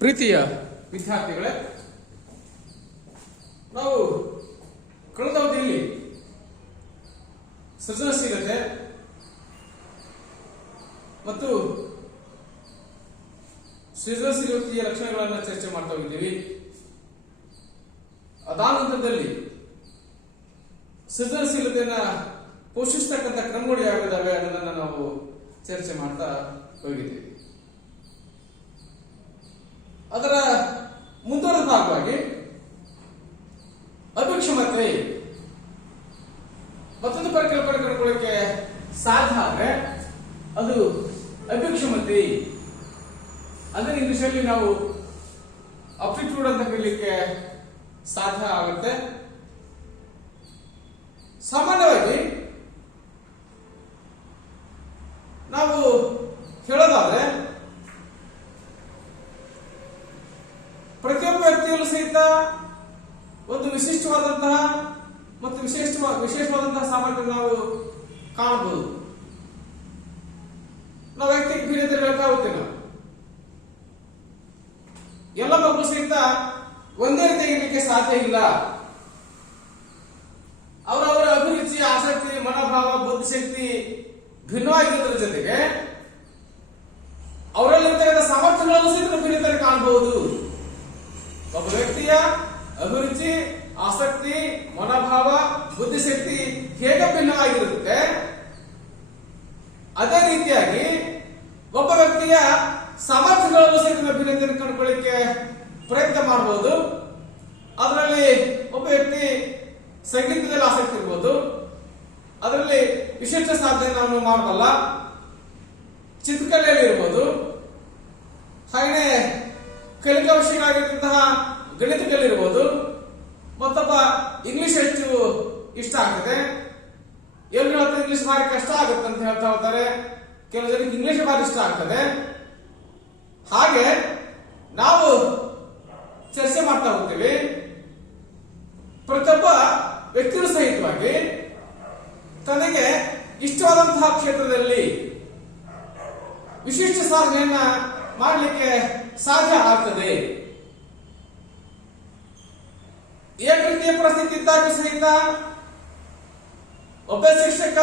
ಪ್ರೀತಿಯ ವಿದ್ಯಾರ್ಥಿಗಳೇ, ನಾವು ಕಳೆದ ಅವಧಿಯಲ್ಲಿ ಸೃಜನಶೀಲತೆ ಮತ್ತು ಸೃಜನಶೀಲತೆಯ ಲಕ್ಷಣಗಳನ್ನು ಚರ್ಚೆ ಮಾಡ್ತಾ ಹೋಗಿದ್ದೀವಿ. ಅದಾನಂತರದಲ್ಲಿ ಸೃಜನಶೀಲತೆಯನ್ನ ಪೋಷಿಸ್ತಕ್ಕಂಥ ಕ್ರಮಗಳು ಯಾವಿದಾವೆ ಅನ್ನೋದನ್ನ ನಾವು ಚರ್ಚೆ ಮಾಡ್ತಾ ಹೋಗಿದ್ದೀವಿ. ಅದರ ಮುಂದುವರೆದ ಭಾಗವಾಗಿ ಅಭಿಕ್ಷಮತೆ ಮತ್ತೊಂದು ಪರಿಕಲ್ಪನೆ ಕಂಡುಕೊಳ್ಳಕ್ಕೆ ಸಾಧ್ಯ ಆದ್ರೆ ಅದು ಅಭಿಕ್ಷಮತೆ, ಅಂದ್ರೆ ಇಂಗ್ಲಿಷಲ್ಲಿ ನಾವು ಅಪ್ಟಿಟ್ಯೂಡ್ ಅಂತ ಕರೀಲಿಕ್ಕೆ ಸಾಧ್ಯ ಆಗುತ್ತೆ. ಸಾಮಾನ್ಯವಾಗಿ ನಾವು ಹೇಳೋದಾದ್ರೆ ಪ್ರತಿಯೊಬ್ಬ ವ್ಯಕ್ತಿಯಲ್ಲೂ ಸಹಿತ ಒಂದು ವಿಶಿಷ್ಟವಾದಂತಹ ಮತ್ತು ವಿಶೇಷವಾದಂತಹ ಸಾಮರ್ಥ್ಯ ನಾವು ಕಾಣಬಹುದು. ನಾವು ವೈಯಕ್ತಿಕ ಭಿನ್ನತೆ ಹೇಳ್ತಾ ಹೋಗ್ತೇವೆ. ಎಲ್ಲ ಮಕ್ಕಳು ಸಹಿತ ಒಂದೇ ರೀತಿಯಾಗಿರ್ಲಿಕ್ಕೆ ಸಾಧ್ಯ ಇಲ್ಲ. ಅವರವರ ಅಭಿರುಚಿ, ಆಸಕ್ತಿ, ಮನೋಭಾವ, ಬುದ್ಧಿಶಕ್ತಿ ಭಿನ್ನವಾಗಿರುವುದರ ಜೊತೆಗೆ ಅವರಲ್ಲಿರ್ತಕ್ಕಂಥ ಸಾಮರ್ಥ್ಯಗಳನ್ನು ಸಹಿತ ಭಿನ್ನತೆ ಕಾಣಬಹುದು. ಒಬ್ಬ ವ್ಯಕ್ತಿಯ ಅಭಿರುಚಿ, ಆಸಕ್ತಿ, ಮನೋಭಾವ, ಬುದ್ಧಿಶಕ್ತಿ ಹೇಗೆ ಭಿನ್ನವಾಗಿರುತ್ತೆ, ಅದೇ ರೀತಿಯಾಗಿ ಒಬ್ಬ ವ್ಯಕ್ತಿಯ ಸಾಮರ್ಥ್ಯಗಳನ್ನು ಸಹಿತ ಭಿನ್ನತೆಯನ್ನು ಕಂಡುಕೊಳ್ಳಿಕ್ಕೆ ಪ್ರಯತ್ನ ಮಾಡಬಹುದು. ಅದರಲ್ಲಿ ಒಬ್ಬ ವ್ಯಕ್ತಿ ಸಂಗೀತದಲ್ಲಿ ಆಸಕ್ತಿ ಇರ್ಬೋದು, ಅದರಲ್ಲಿ ವಿಶಿಷ್ಟ ಸಾಧನೆಯನ್ನು ಮಾಡಬಲ್ಲ, ಚಿತ್ರಕಲೆಯಲ್ಲಿ ಇರ್ಬೋದು, ಹಾಗೆಯೇ ಕಲಿಕಾ ವಿಷಯಗಳಾಗಿರ್ತಂತಹ ಗಣಿತದಲ್ಲಿರ್ಬೋದು, ಮತ್ತೊಬ್ಬ ಇಂಗ್ಲಿಷ್ ಹೆಚ್ಚು ಇಷ್ಟ ಆಗ್ತದೆ. ಎಲ್ಲಿ ಇಂಗ್ಲಿಷ್ ಭಾರಿ ಕಷ್ಟ ಆಗುತ್ತೆ ಅಂತ ಹೇಳ್ತಾ ಹೋಗ್ತಾರೆ. ಕೆಲವು ಜನಕ್ಕೆ ಇಂಗ್ಲಿಷ್ ಭಾರಿ ಇಷ್ಟ ಆಗ್ತದೆ. ಹಾಗೆ ನಾವು ಚರ್ಚೆ ಮಾಡ್ತಾ ಹೋಗ್ತೀವಿ. ಪ್ರತಿಯೊಬ್ಬ ವ್ಯಕ್ತಿಯೂ ಸಹಿತವಾಗಿ ತನಗೆ ಇಷ್ಟವಾದಂತಹ ಕ್ಷೇತ್ರದಲ್ಲಿ ವಿಶಿಷ್ಟ ಸಾಧನೆಯನ್ನ ಮಾಡಲಿಕ್ಕೆ ಸಾಧ್ಯ ಆಗ್ತದೆ. ಏಕ ರೀತಿಯ ಪರಿಸ್ಥಿತಿ ಇದ್ದಾಗ ಸಹಿತ ಒಬ್ಬ ಶಿಕ್ಷಕ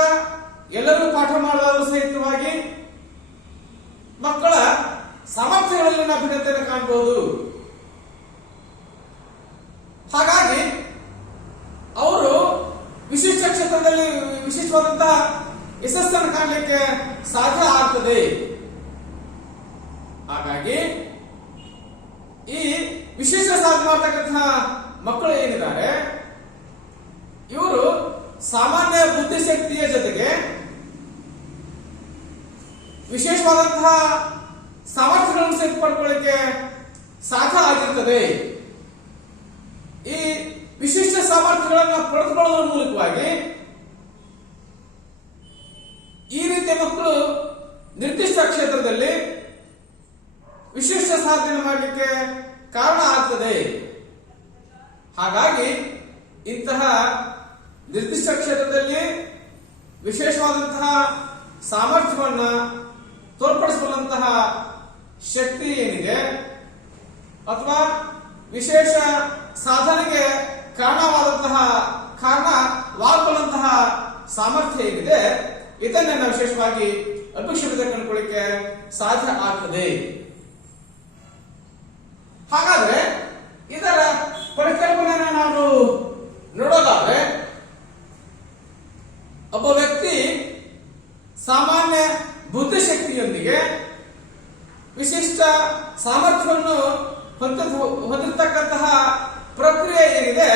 ಎಲ್ಲರೂ ಪಾಠ ಮಾಡಲಾದರೂ ಸಹಿತವಾಗಿ ಮಕ್ಕಳ ಸಾಮರ್ಥ್ಯಗಳಲ್ಲಿ ನಾವು ಭಿನ್ನತೆಯನ್ನು ಕಾಣಬಹುದು. ಹಾಗಾಗಿ ಅವರು ವಿಶಿಷ್ಟ ಕ್ಷೇತ್ರದಲ್ಲಿ ವಿಶಿಷ್ಟವಾದಂತಹ ಯಶಸ್ಸನ್ನು ಕಾಣಲಿಕ್ಕೆ ಸಾಧ್ಯ ಆಗ್ತದೆ. ಹಾಗಾಗಿ ಈ ವಿಶೇಷ ಸಾಧನೆ ಮಾಡತಕ್ಕಂತಹ ಮಕ್ಕಳು ಏನಿದ್ದಾರೆ, ಇವರು ಸಾಮಾನ್ಯ ಬುದ್ಧಿಶಕ್ತಿಯ ಜೊತೆಗೆ ವಿಶೇಷವಾದಂತಹ ಸಾಮರ್ಥ್ಯಗಳನ್ನು ಸಹಿತ ಪಡ್ಕೊಳ್ಳಿಕ್ಕೆ ಸಾಧ್ಯ ಆಗಿರ್ತದೆ. ಈ ವಿಶಿಷ್ಟ ಸಾಮರ್ಥ್ಯಗಳನ್ನು ಪಡೆದುಕೊಳ್ಳುವುದರ ಮೂಲಕವಾಗಿ ಈ ರೀತಿಯ ಮಕ್ಕಳು ನಿರ್ದಿಷ್ಟ ಕ್ಷೇತ್ರದಲ್ಲಿ ವಿಶಿಷ್ಟ ಸಾಧನೆ ಮಾಡಲಿಕ್ಕೆ ಕಾರಣ ಆಗ್ತದೆ. ಹಾಗಾಗಿ ಇಂತಹ ನಿರ್ದಿಷ್ಟ ಕ್ಷೇತ್ರದಲ್ಲಿ ವಿಶೇಷವಾದಂತಹ ಸಾಮರ್ಥ್ಯವನ್ನು ತೋರ್ಪಡಿಸಬಲ್ಲಂತಹ ಶಕ್ತಿ ಏನಿದೆ, ಅಥವಾ ವಿಶೇಷ ಸಾಧನೆಗೆ ಕಾರಣವಾಗಬಲ್ಲಂತಹ ಸಾಮರ್ಥ್ಯ ಏನಿದೆ, ಇದನ್ನ ವಿಶೇಷವಾಗಿ ಅಭಿಕ್ಷಮತೆ ಕಂಡುಕೊಳ್ಳಿಕ್ಕೆ ಸಾಧ್ಯ ಆಗ್ತದೆ. ಹಾಗಾದ್ರೆ ಇದರ ಪರಿಕಲ್ಪನೆಯನ್ನು ನಾವು ನೋಡೋದಾದ್ರೆ, ಒಬ್ಬ ವ್ಯಕ್ತಿ ಸಾಮಾನ್ಯ ಬುದ್ಧಿಶಕ್ತಿಯೊಂದಿಗೆ ವಿಶಿಷ್ಟ ಸಾಮರ್ಥ್ಯವನ್ನು ಹೊಂದಿರತಕ್ಕಂತಹ ಪ್ರಕ್ರಿಯೆ ಏನಿದೆ,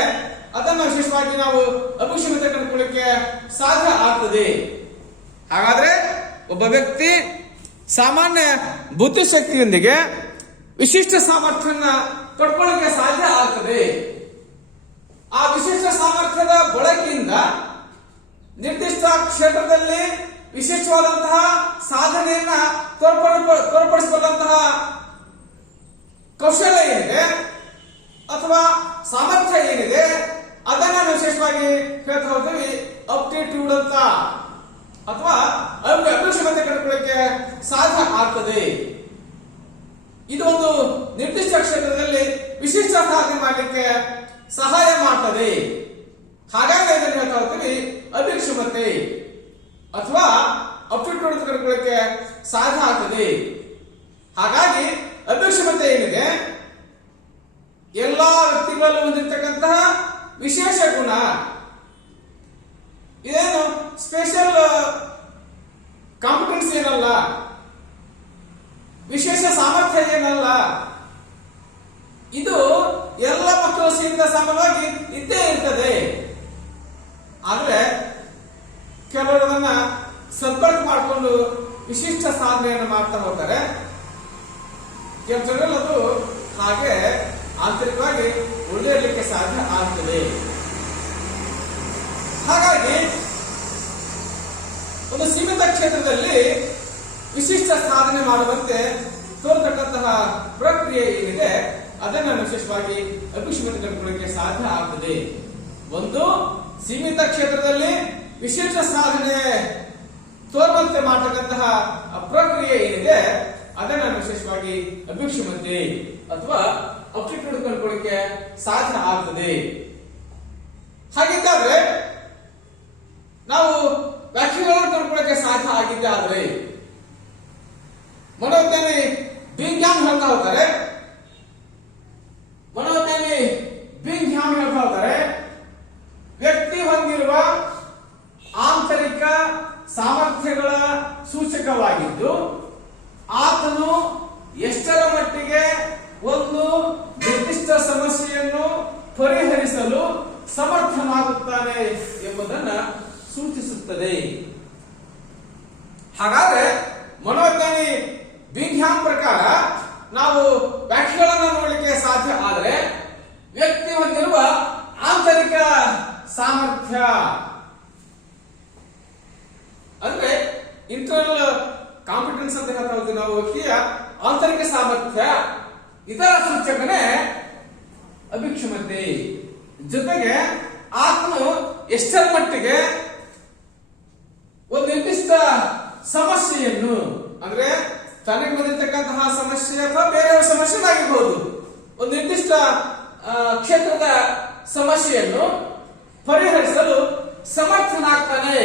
ಅದನ್ನು ವಿಶೇಷವಾಗಿ ನಾವು ಅಭಿಕ್ಷಮತೆ ಕಂಡುಕೊಳ್ಳಿಕ್ಕೆ ಸಾಧ್ಯ ಆಗ್ತದೆ. ಹಾಗಾದ್ರೆ ಒಬ್ಬ ವ್ಯಕ್ತಿ ಸಾಮಾನ್ಯ ಬುದ್ಧಿಶಕ್ತಿಯೊಂದಿಗೆ ವಿಶಿಷ್ಟ ಸಾಮರ್ಥ್ಯವನ್ನ ಪಡ್ಕೊಳ್ಳಿಕ್ಕೆ ಸಾಧ್ಯ ಆಗ್ತದೆ. ಆ ವಿಶಿಷ್ಟ ಸಾಮರ್ಥ್ಯದ ಬಳಕೆಯಿಂದ ನಿರ್ದಿಷ್ಟ ಕ್ಷೇತ್ರದಲ್ಲಿ ವಿಶಿಷ್ಟವಾದಂತಹ ಸಾಧನೆಯನ್ನ ತೋರ್ಪಡಿಸಬಲ್ಲಂತಹ ಕೌಶಲ್ಯ ಏನಿದೆ ಅಥವಾ ಸಾಮರ್ಥ್ಯ ಏನಿದೆ, ಅದನ್ನ ವಿಶೇಷವಾಗಿ ಹೇಳ್ತಾ ಹೋಗ್ತೀವಿ ಅಪ್ಟಿಟ್ಯೂಡ್ ಅಂತ, ಅಥವಾ ಅಭಿಕ್ಷಮತೆ ಕಂಡುಕೊಳ್ಳಿಕ್ಕೆ ಸಾಧ್ಯ ಆಗ್ತದೆ. ಇದು ಒಂದು ನಿರ್ದಿಷ್ಟ ಕ್ಷೇತ್ರದಲ್ಲಿ ವಿಶಿಷ್ಟ ಸಾಧನೆ ಮಾಡಲಿಕ್ಕೆ ಸಹಾಯ ಮಾಡ್ತದೆ. ಹಾಗಾಗಿ ಅದನ್ನು ಹೇಳ್ತಾ ಹೋಗ್ತೀವಿ ಅಭಿಕ್ಷಮತೆ ಅಥವಾ ಅಪ್ಟಿಟ್ಯೂಡ್ ಕಂಡುಕೊಳ್ಳಕ್ಕೆ ಸಾಧ್ಯ ಆಗ್ತದೆ. ಹಾಗಾಗಿ ಅಭಿಕ್ಷಮತೆ ಏನಿದೆ ಎಲ್ಲಾ ವ್ಯಕ್ತಿಗಳಲ್ಲೂ ಹೊಂದಿರತಕ್ಕಂತಹ ವಿಶೇಷ ಗುಣ. ಇದೇನು ಸ್ಪೆಷಲ್ ಕಾಂಪಿಟೆನ್ಸ್ ಏನಲ್ಲ, ವಿಶೇಷ ಸಾಮರ್ಥ್ಯ ಏನಲ್ಲ. ಇದು ಎಲ್ಲ ಮಕ್ಕಳು ಸೇರಿದ ಸಾಮಾನ್ಯವಾಗಿ ಇದ್ದೇ ಇರ್ತದೆ. ಆದ್ರೆ ಕೆಲವರು ಅದನ್ನ ಸದ್ಬಳಕೆ ಮಾಡಿಕೊಂಡು ವಿಶಿಷ್ಟ ಸಾಧನೆಯನ್ನು ಮಾಡ್ತಾ ಹೋಗ್ತಾರೆ. ಕೆಲವರಲ್ಲಿ ಅದು ಹಾಗೆ ಆಂತರಿಕವಾಗಿ ಉಳಿದಿರಲಿಕ್ಕೆ ಸಾಧ್ಯ ಆಗ್ತದೆ. ಹಾಗಾಗಿ ಒಂದು ಸೀಮಿತ ಕ್ಷೇತ್ರದಲ್ಲಿ ವಿಶಿಷ್ಟ ಸಾಧನೆ ಮಾಡುವಂತೆ ತೋರ್ತಕ್ಕಂತಹ ಪ್ರಕ್ರಿಯೆ ಏನಿದೆ ಅದನ್ನು ವಿಶೇಷವಾಗಿ ಅಭಿಕ್ಷಮತೆ ಕಂಡುಕೊಳ್ಳಕ್ಕೆ ಸಾಧ್ಯ ಆಗ್ತದೆ. ಒಂದು ಸೀಮಿತ ಕ್ಷೇತ್ರದಲ್ಲಿ ವಿಶಿಷ್ಟ ಸಾಧನೆ ತೋರುವಂತೆ ಮಾಡತಕ್ಕಂತಹ ಪ್ರಕ್ರಿಯೆ ಏನಿದೆ ಅದನ್ನು ವಿಶೇಷವಾಗಿ ಅಭಿಕ್ಷಮತೆ ಅಥವಾ ಅಪ್ಟಿಟ್ಯೂಡ್ ಕಂಡುಕೊಳ್ಳಕ್ಕೆ ಸಾಧ್ಯ ಆಗ್ತದೆ. ಹಾಗಿದ್ದಾದ್ರೆ ನಾವು ವ್ಯಾಖ್ಯೆಗಳನ್ನು ಕಂಡುಕೊಳ್ಳಕ್ಕೆ ಸಾಧ್ಯ ಆಗಿದ್ದೆ ಆದ್ರೆ ಮನೋವಿಜ್ಞಾನಿ ಬಿಂಗ್ಹ್ಯಾಮ್ ಹೇಳ್ತಾ ಹೋಗ್ತಾರೆ. ಮನೋವಿಜ್ಞಾನಿ ಬಿಂಗ್ಹ್ಯಾಮ್ ಹೇಳ್ತಾ ಹೋಗ್ತಾರೆ, ವ್ಯಕ್ತಿ ಹೊಂದಿರುವ ಆಂತರಿಕ ಸಾಮರ್ಥ್ಯಗಳ ಸೂಚಕವಾಗಿದ್ದು ಆತನು ಎಷ್ಟರ ಮಟ್ಟಿಗೆ ಒಂದು ನಿರ್ದಿಷ್ಟ ಸಮಸ್ಯೆಯನ್ನು ಪರಿಹರಿಸಲು ಸಮರ್ಥನಾಗುತ್ತಾನೆ ಎಂಬುದನ್ನ ಸೂಚಿಸುತ್ತದೆ. ಹಾಗಾದ್ರೆ ಮನೋವಿಜ್ಞಾನಿ ಬಿಂಗ್ಹ್ಯಾಮ್ ಪ್ರಕಾರ ನಾವು ವ್ಯಾಖ್ಯೆಗಳನ್ನು ನೋಡಲಿಕ್ಕೆ ಸಾಧ್ಯ ಆದರೆ ವ್ಯಕ್ತಿ ಹೊಂದಿರುವ ಆಂತರಿಕ ಸಾಮರ್ಥ್ಯ ಅಂದ್ರೆ ಇಂಟರ್ನಲ್ ಕಾಂಪಿಟೆನ್ಸ್ ಅಂತ ಹೇಳ್ತಾ ಹೋಗ್ತೀವಿ ನಾವು. ವ್ಯಕ್ತಿಯ ಆಂತರಿಕ ಸಾಮರ್ಥ್ಯ ಇದರ ಸೂಚಕನೇ ಅಭಿಕ್ಷಮತೆ. ಜೊತೆಗೆ ಆತನು ಎಷ್ಟರ ಮಟ್ಟಿಗೆ ಒಂದು ನಿರ್ದಿಷ್ಟ ಸಮಸ್ಯೆಯನ್ನು ಅಂದ್ರೆ ತನಗೆ ಬಂದಿರತಕ್ಕಂತಹ ಸಮಸ್ಯೆ ಅಥವಾ ಬೇರೆಯವರ ಸಮಸ್ಯೆ ಆಗಿರಬಹುದು, ಒಂದು ನಿರ್ದಿಷ್ಟ ಕ್ಷೇತ್ರದ ಸಮಸ್ಯೆಯನ್ನು ಪರಿಹರಿಸಲು ಸಮರ್ಥನಾಗ್ತಾನೆ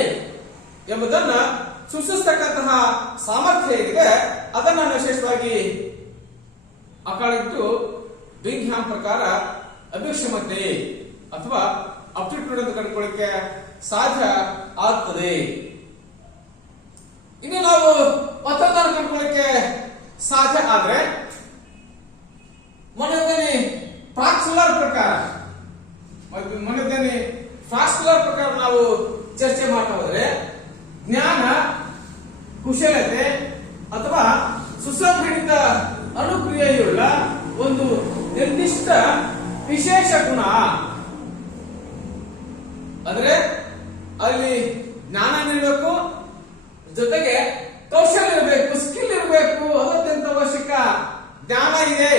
ಎಂಬುದನ್ನ ಸೂಚಿಸತಕ್ಕಂತಹ ಸಾಮರ್ಥ್ಯ ಏನಿದೆ ಅದನ್ನು ವಿಶೇಷವಾಗಿ ಅಕಾಲಿಟ್ಟು ಬಿಂಗ್ಹ್ಯಾಮ್ ಪ್ರಕಾರ ಅಭಿಕ್ಷಮತೆ ಅಥವಾ ಅಪ್ಟಿಟ್ಯೂಡ್ ಅಂತ ಕಂಡುಕೊಳ್ಳಕ್ಕೆ ಸಾಧ್ಯ ಆಗ್ತದೆ. ಇನ್ನು ನಾವು ಮತ್ತೊಂದನ್ನು ಕಂಡುಕೊಳ್ಳಕ್ಕೆ ಸಾಧ್ಯ ಆದ್ರೆ ಮನೋವಿಜ್ಞಾನಿ ಫ್ರಾಕ್ಸ್ಲರ್ ಪ್ರಕಾರ ನಾವು ಚರ್ಚೆ ಮಾಡ್ತಾ ಹೋದ್ರೆ ಜ್ಞಾನ, ಕುಶಲತೆ ಅಥವಾ ಸುಸಂಘಟಿತ ಅನುಕ್ರಿಯೆಯುಳ್ಳ ಒಂದು ನಿರ್ದಿಷ್ಟ ವಿಶೇಷ ಗುಣ. ಅಂದ್ರೆ ಅಲ್ಲಿ ಜ್ಞಾನ ಇರಬೇಕು, ಜೊತೆಗೆ ಕೌಶಲ್ಯ ಇರಬೇಕು, ಸ್ಕಿಲ್ ಇರಬೇಕು. ಅದತ್ಯಂತ ಅವಶ್ಯಕ. ಜ್ಞಾನ ಇದೆ,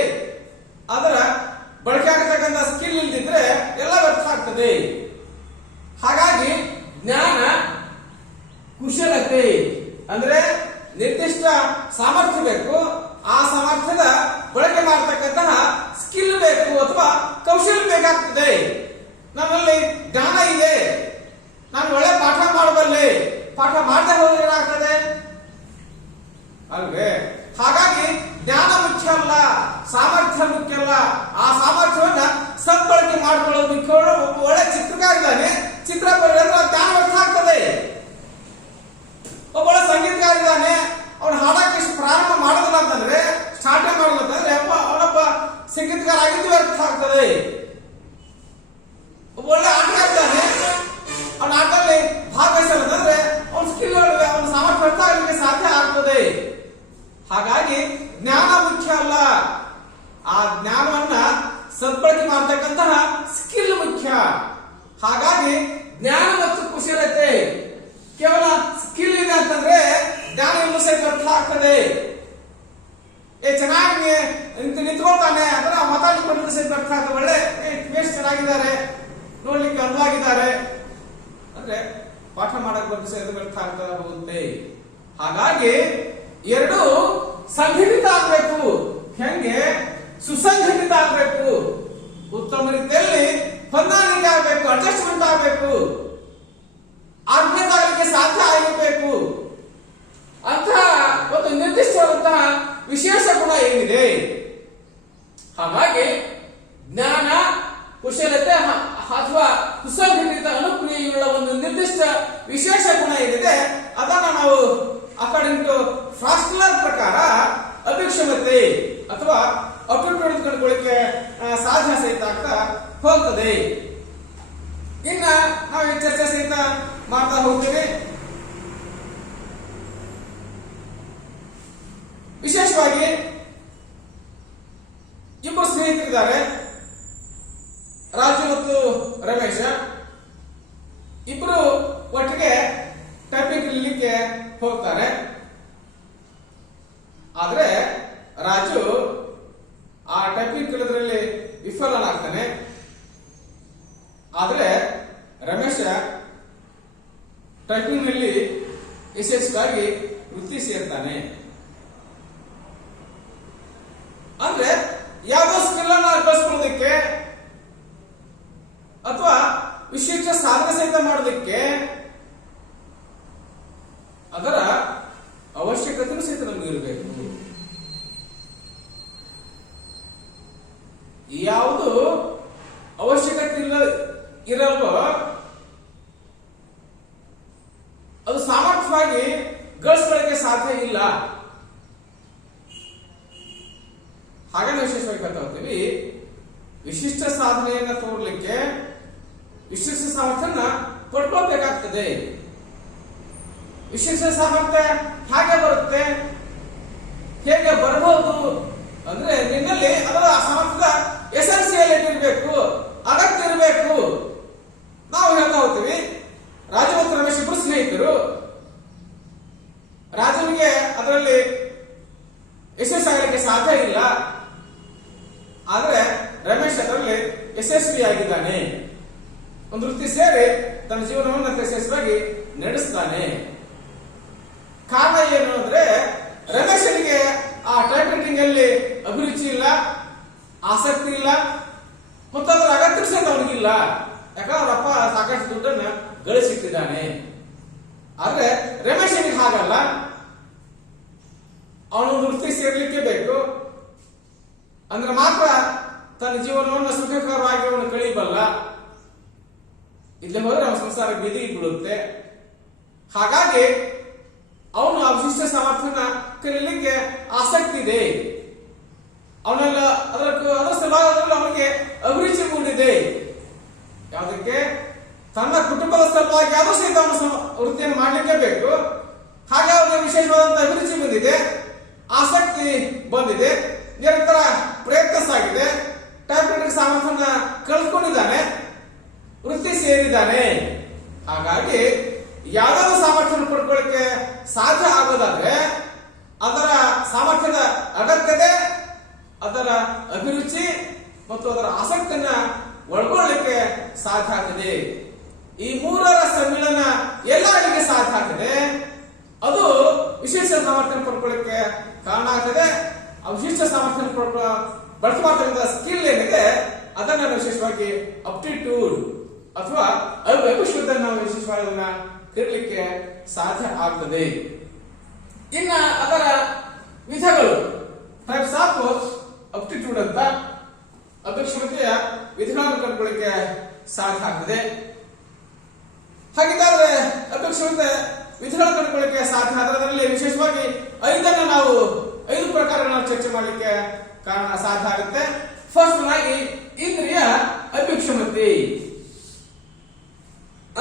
ಅದರ ಬಳಕೆ ಆಗತಕ್ಕಂಥ ಸ್ಕಿಲ್ ಇಲ್ದಿದ್ರೆ ಎಲ್ಲ ವ್ಯರ್ಥ ಆಗ್ತದೆ. ಹಾಗಾಗಿ ಜ್ಞಾನ, ಕುಶಲತೆ ಅಂದ್ರೆ ನಿರ್ದಿಷ್ಟ ಸಾಮರ್ಥ್ಯ ಬೇಕು, ಆ ಸಾಮರ್ಥ್ಯದ ಬಳಕೆ ಮಾಡತಕ್ಕಂತಹ ಸ್ಕಿಲ್ ಬೇಕು ಅಥವಾ ಕೌಶಲ್ಯ ಬೇಕಾಗ್ತದೆ. ನನ್ನಲ್ಲಿ ಜ್ಞಾನ ಇದೆ, ನಾನು ಒಳ್ಳೆ ಪಾಠ ಮಾಡಬಲ್ಲೆ, ಪಾಠ ಮಾಡದೆ ಹೋದ್ರೆ ಏನಾಗ್ತದೆ ಅಲ್ವೇ? ಹಾಗಾಗಿ ಜ್ಞಾನ ಮುಖ್ಯ ಅಲ್ಲ, ಸಾಮರ್ಥ್ಯ ಮುಖ್ಯ ಅಲ್ಲ. ಆ ಸಾಮರ್ಥ್ಯವನ್ನ ಸದ್ಬಳಕೆ ಮಾಡಿಕೊಳ್ಳೋದು ಮುಖ್ಯ. ಒಬ್ಬ ಒಳ್ಳೆ ಚಿತ್ರಕಾರ ಇದ್ದಾನೆ, ಚಿತ್ರ ಬರೆದ್ರೆ ಜ್ಞಾನ ವ್ಯರ್ಥ ಆಗ್ತದೆ. ಒಬ್ಬ ಒಳ್ಳೆ ಸಂಗೀತಗಾರ ಇದ್ದಾನೆ, ಅವನು ಹಾಡಕ್ಕೆ ಪ್ರಾರಂಭ ಮಾಡೋದಿಲ್ಲ ಅಂತಂದ್ರೆ, ಸ್ಟಾರ್ಟ್ ಮಾಡೋದಿಲ್ಲ ಅಂತಂದ್ರೆ ಅವನೊಬ್ಬ ಸಂಗೀತಗಾರ ಆಗಿದ್ದು ವ್ಯರ್ಥ ಆಗ್ತದೆ. ಒಬ್ಬ ಒಳ್ಳೆ ಆಟಗಾರ ಇದ್ದಾನೆ, ಅವನ ಆಟದಲ್ಲಿ ಭಾಗವಹಿಸಲ್ಲಂತಂದ್ರೆ ಅವನ ಸ್ಕಿಲ್, ಅವನ ಸಾಮರ್ಥ್ಯ ವ್ಯರ್ಥ ಆಗಲಿಕ್ಕೆ ಸಾಧ್ಯ ಆಗ್ತದೆ. ಹಾಗಾಗಿ ಜ್ಞಾನ ಮುಖ್ಯ ಅಲ್ಲ, ಆ ಜ್ಞಾನವನ್ನ ಸದ್ಬಳಕೆ ಮಾಡತಕ್ಕಂತಹ ಸ್ಕಿಲ್ ಮುಖ್ಯ. ಹಾಗಾಗಿ ಜ್ಞಾನ ಮತ್ತು ಕುಶಲತೆ, ಕೇವಲ ಸ್ಕಿಲ್ ಇದೆ ಅಂತಂದ್ರೆ ಜ್ಞಾನ ಇನ್ನೂ ಸಹ ವ್ಯರ್ಥ ಆಗ್ತದೆ. ಚೆನ್ನಾಗಿ ನಿಂತ್ಕೊಳ್ತಾನೆ ಅಂದ್ರೆ ಮಾತಾಡಿಕೊಂಡು ಸಹ ವ್ಯರ್ಥ ಆಗ್ತದೆ. ಒಳ್ಳೆ ವೇಸ್ಟ್ ಚೆನ್ನಾಗಿದ್ದಾರೆ, ನೋಡ್ಲಿಕ್ಕೆ ಅಂದವಾಗಿದ್ದಾರೆ ಅಂದ್ರೆ ಪಾಠ ಮಾಡಕ್ ಬಂದು ಸಹ ವ್ಯರ್ಥ ಆಗ್ತಾ ಹೋಗುತ್ತೆ. ಹಾಗಾಗಿ ಎರಡು ಸಂಘಟಿತ ಆಗ್ಬೇಕು. ಹೆಂಗೆ ಸುಸಂಘಟಿತ ಆಗಬೇಕು, ಉತ್ತಮ ರೀತಿಯಲ್ಲಿ ಹೊಂದಾಣಿಕೆ ಆಗಬೇಕು, ಅಡ್ಜಸ್ಟ್ಮೆಂಟ್ ಆಗಬೇಕು, ಆಗ್ಬೇಕಾಗಲಿಕ್ಕೆ ಸಾಧ್ಯ ಆಗಿರಬೇಕು ಅಂತಹ ಒಂದು ನಿರ್ದಿಷ್ಟವಾದಂತಹ ವಿಶೇಷ ಗುಣ ಏನಿದೆ. ಹಾಗಾಗಿ ಜ್ಞಾನ, ಕುಶಲತೆ ಅಥವಾ ಸುಸಂಘಟಿತ ಅನುಕ್ರಿಯೆಯುಳ್ಳ ಒಂದು ನಿರ್ದಿಷ್ಟ ವಿಶೇಷ ಗುಣ ಏನಿದೆ ಅದನ್ನ ನಾವು ಅಕಾರ್ಡಿಂಗ್ ಟು ಫ್ರಾಸ್ಟ್ಲರ್ ಪ್ರಕಾರ ಅಭಿಕ್ಷಮತೆ ಅಥವಾ ಅಪ್ಟಿಟ್ಯೂಡ್ ಕಂಡುಕೊಳ್ಳಿಕ್ಕೆ ಸಾಧ್ಯ ಸಹಿತ ಆಗ್ತಾ ಹೋಗ್ತದೆ. ಇನ್ನ ನಾವು ಈ ಚರ್ಚೆ ಸಹಿತ ಮಾಡ್ತಾ ಹೋಗ್ತೀವಿ. ವಿಶೇಷವಾಗಿ ಇಬ್ಬರು ಸ್ನೇಹಿತರಿದ್ದಾರೆ, ರಾಜು ಮತ್ತು ರಮೇಶ. ಇಬ್ರು ಒಟ್ಟಿಗೆ ಟೈಪಿಂಗ್ ಕಲಿಲಿಕ್ಕೆ ಹೋಗ್ತಾರೆ. ಆದ್ರೆ ರಾಜು ಆ ಟೈಪಿಂಗ್ ಕಲಿಯೋದ್ರಲ್ಲಿ ವಿಫಲನಾಗ್ತಾನೆ. ಆದ್ರೆ ರಮೇಶ ಟೈಪಿಂಗ್ ನಲ್ಲಿ ಯಶಸ್ವಿಯಾಗಿ ವೃತ್ತಿ ಸೇರ್ತಾನೆ. ಅಂದ್ರೆ ಯಾವುದೋ ಸ್ಕಿಲ್ ಅನ್ನ ಕಲಿಸ್ಕೊಳ್ಳೋದಕ್ಕೆ ಅಥವಾ ವಿಶೇಷ ಸಾಧನೆ ಸಹಿತ ಮಾಡೋದಕ್ಕೆ ಅದರ ಅವಶ್ಯಕತೆ ಸಹಿತ ನಮ್ಗೆ ಇರಬೇಕು. ಯಾವುದು ಅವಶ್ಯಕತೆ ಇರಲ್ವೋ ಅದು ಸಾಮರ್ಥ್ಯವಾಗಿ ಗಳಿಸ್ಕೊಳ್ಳಕ್ಕೆ ಸಾಧ್ಯ ಇಲ್ಲ. ಹಾಗಾಗಿ ವಿಶೇಷವಾಗಿ ಹೇಳ್ತಾ ಹೋಗ್ತೀವಿ, ವಿಶಿಷ್ಟ ಸಾಧನೆಯನ್ನ ತೋರ್ಲಿಕ್ಕೆ ವಿಶಿಷ್ಟ ಸಾಮರ್ಥ್ಯನ ಪಡ್ಕೊಳ್ಬೇಕಾಗ್ತದೆ. ವಿಶಿಷ್ಟ ಸಾಮರ್ಥ್ಯ ಹೇಗೆ ಬರುತ್ತೆ, ಹೇಗೆ ಬರಬಹುದು ಅಂದ್ರೆ ನಿನ್ನಲ್ಲಿ ಅದರ ಸಾಮರ್ಥ್ಯದ ಎಸೆನ್ಸಿಯಾಲಿಟಿ ಇರಬೇಕು, ಅಗತ್ಯ ಇರಬೇಕು. ನಾವು ಹೇಳ್ತಾ ಹೋಗ್ತೀವಿ, ರಾಜು ಮತ್ತು ರಮೇಶ್ ಇಬ್ಬರು ಸ್ನೇಹಿತರು. ರಾಜನಿಗೆ ಅದರಲ್ಲಿ ಯಶಸ್ಸಾಗಲಿಕ್ಕೆ ಸಾಧ್ಯ ಇಲ್ಲ, ಆದ್ರೆ ರಮೇಶ್ ಅದರಲ್ಲಿ ಯಶಸ್ವಿಯಾಗಿದ್ದಾನೆ. ಒಂದು ವೃತ್ತಿ ಸೇರಿ ತನ್ನ ಜೀವನವನ್ನು ಯಶಸ್ವಿಯಾಗಿ ನಡೆಸ್ತಾನೆ. ಕಾರಣ ಏನು ಅಂದ್ರೆ ರಮೇಶನಿಗೆ ಆ ಟೈಪ್ ರೈಟಿಂಗ್ ಅಲ್ಲಿ ಅಭಿರುಚಿ ಇಲ್ಲ, ಆಸಕ್ತಿ ಇಲ್ಲ, ಮತ್ತು ಅದರ ಅಗತ್ಯ ಸಹಿತ ಅವನಿಗಿಲ್ಲ. ಯಾಕಂದ್ರೆ ಅವರಪ್ಪ ಸಾಕಷ್ಟು ದುಡ್ಡನ್ನ ಗಳಿಸಿಟ್ಟಿದ್ದಾನೆ. ಆದ್ರೆ ರಮೇಶನಿಗೆ ಹಾಗಲ್ಲ, ಅವನೊಂದು ವೃತ್ತಿ ಸೇರ್ಲಿಕ್ಕೆ ಬೇಕು, ಅಂದ್ರೆ ಮಾತ್ರ ತನ್ನ ಜೀವನವನ್ನು ಸುಖಕರವಾಗಿ ಅವನು ಕಳೀಬಲ್ಲ. ಇಲ್ಲೇ ಹೋದ್ರೆ ಅವನ ಸಂಸಾರ ಬೀದಿಗೆ ಬೀಳುತ್ತೆ. ಹಾಗಾಗಿ ಅವನು ಆ ವಿಶಿಷ್ಟ ಸಾಮರ್ಥ್ಯನ ಕಲಿಯಲಿಕ್ಕೆ ಆಸಕ್ತಿ ಇದೆ. ಅವನೆಲ್ಲ ಅದರ ಸಲುವಾಗಿ ಅವನಿಗೆ ಅಭಿರುಚಿ ಮೂಡಿದೆ. ಯಾವುದಕ್ಕೆ? ತನ್ನ ಕುಟುಂಬದ ಸಲುವಾಗಿ ಯಾವುದೋ ಸಹಿತ ಅವನು ವೃತ್ತಿಯನ್ನು ಮಾಡಲಿಕ್ಕೆ ಬೇಕು. ಹಾಗೆ ಅವನಿಗೆ ವಿಶೇಷವಾದಂತಹ ಅಭಿರುಚಿ ಬಂದಿದೆ, ಆಸಕ್ತಿ ಬಂದಿದೆ, ನಿರಂತರ ಪ್ರಯತ್ನ ಸಾಗಿದೆ, ಟೈಪ್ ರೈಟಿಂಗ್ ಸಾಮರ್ಥ್ಯನ ಕಳ್ಕೊಂಡಿದ್ದಾನೆ, ವೃತ್ತಿ ಸೇರಿದ್ದಾನೆ. ಹಾಗಾಗಿ ಯಾವ್ದಾದ್ರು ಸಾಮರ್ಥ್ಯವನ್ನು ಪಡ್ಕೊಳ್ಳಿಕ್ಕೆ ಸಾಧ್ಯ ಆಗೋದಾದ್ರೆ ಅದರ ಸಾಮರ್ಥ್ಯದ ಅಗತ್ಯತೆ, ಅದರ ಅಭಿರುಚಿ ಮತ್ತು ಅದರ ಆಸಕ್ತಿಯನ್ನ ಒಳಗೊಳ್ಳಿಕ್ಕೆ ಸಾಧ್ಯ ಆಗ್ತದೆ. ಈ ಮೂರರ ಸಮ್ಮಿಳನ ಎಲ್ಲರಿಗೆ ಸಾಧ್ಯ ಆಗ್ತದೆ. ಅದು ವಿಶೇಷ ಸಾಮರ್ಥ್ಯ ಪಡ್ಕೊಳ್ಳಿಕ್ಕೆ ಕಾರಣ ಆಗ್ತದೆ. ಆ ವಿಶಿಷ್ಟ ಸಾಮರ್ಥ್ಯ ಬಳಕೆ ಮಾಡ್ತಕ್ಕಂಥ ಸ್ಕಿಲ್ ಏನಿದೆ ಅದನ್ನ ವಿಶೇಷವಾಗಿ ಅಪ್ಟಿಟ್ಯೂಡ್ ಅಥವಾ ಅಭಿಶುದ್ಧ ನಾವು ವಿಶೇಷವಾಗಿ ಅದನ್ನ ತಿರ್ಲಿಕ್ಕೆ ಸಾಧ್ಯ ಆಗ್ತದೆ. ಇನ್ನ ಅದರ ವಿಧಗಳು, ಟೈಪ್ಸ್ ಆಫ್ ಅಪ್ಟಿಟ್ಯೂಡ್ ಅಂತ ಅಭಿಕ್ಷಮತೆಯ ವಿಧಗಳನ್ನು ಕಂಡುಕೊಳ್ಳಿಕ್ಕೆ ಸಾಧ್ಯ ಆಗ್ತದೆ. ಹಾಗಿದ್ದಾದ್ರೆ ಅಭಿಕ್ಷಮತೆ ವಿಧಗಳನ್ನು ಕಂಡುಕೊಳ್ಳಿಕ್ಕೆ ಸಾಧ್ಯ ಆದ್ರೆ ಅದರಲ್ಲಿ ವಿಶೇಷವಾಗಿ ನಾವು 5 ಪ್ರಕಾರಗಳನ್ನು ಚರ್ಚೆ ಮಾಡಲಿಕ್ಕೆ ಕಾರಣ ಸಾಧ್ಯ ಆಗುತ್ತೆ. ಫಸ್ಟ್ ಆಗಿ ಇಂದ್ರಿಯ ಅಭಿಕ್ಷಮತೆ